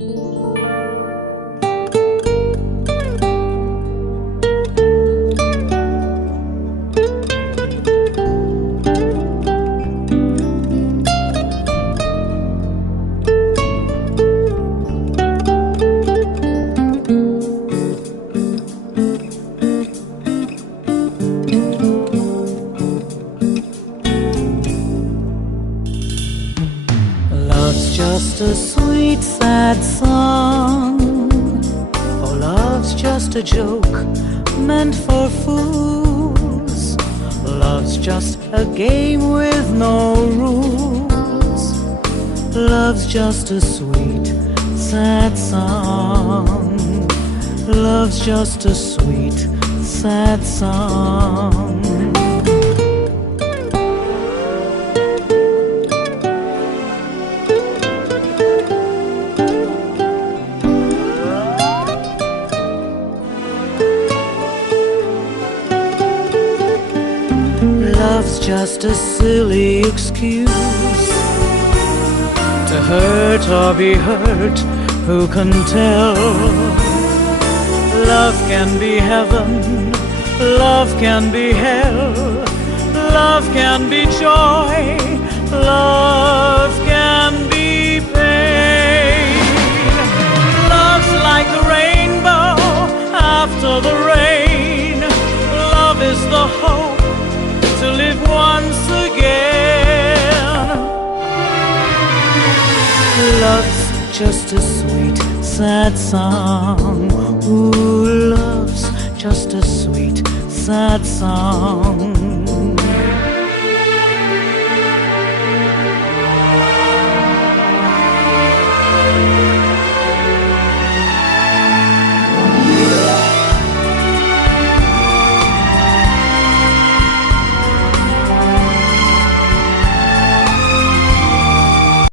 Love's just a sweet, sad song. Oh, love's just a joke meant for fools. Love's just a game with no rules. Love's just a sweet, sad song. Love's just a sweet, sad song. Love's just a silly excuse to hurt or be hurt, who can tell? Love can be heaven, love can be hell, love can be joy, love can be pain. Love's like the rainbow after the rain. Love is the hope to live once again. Love's just a sweet, sad song. Ooh, love's just a sweet, sad song.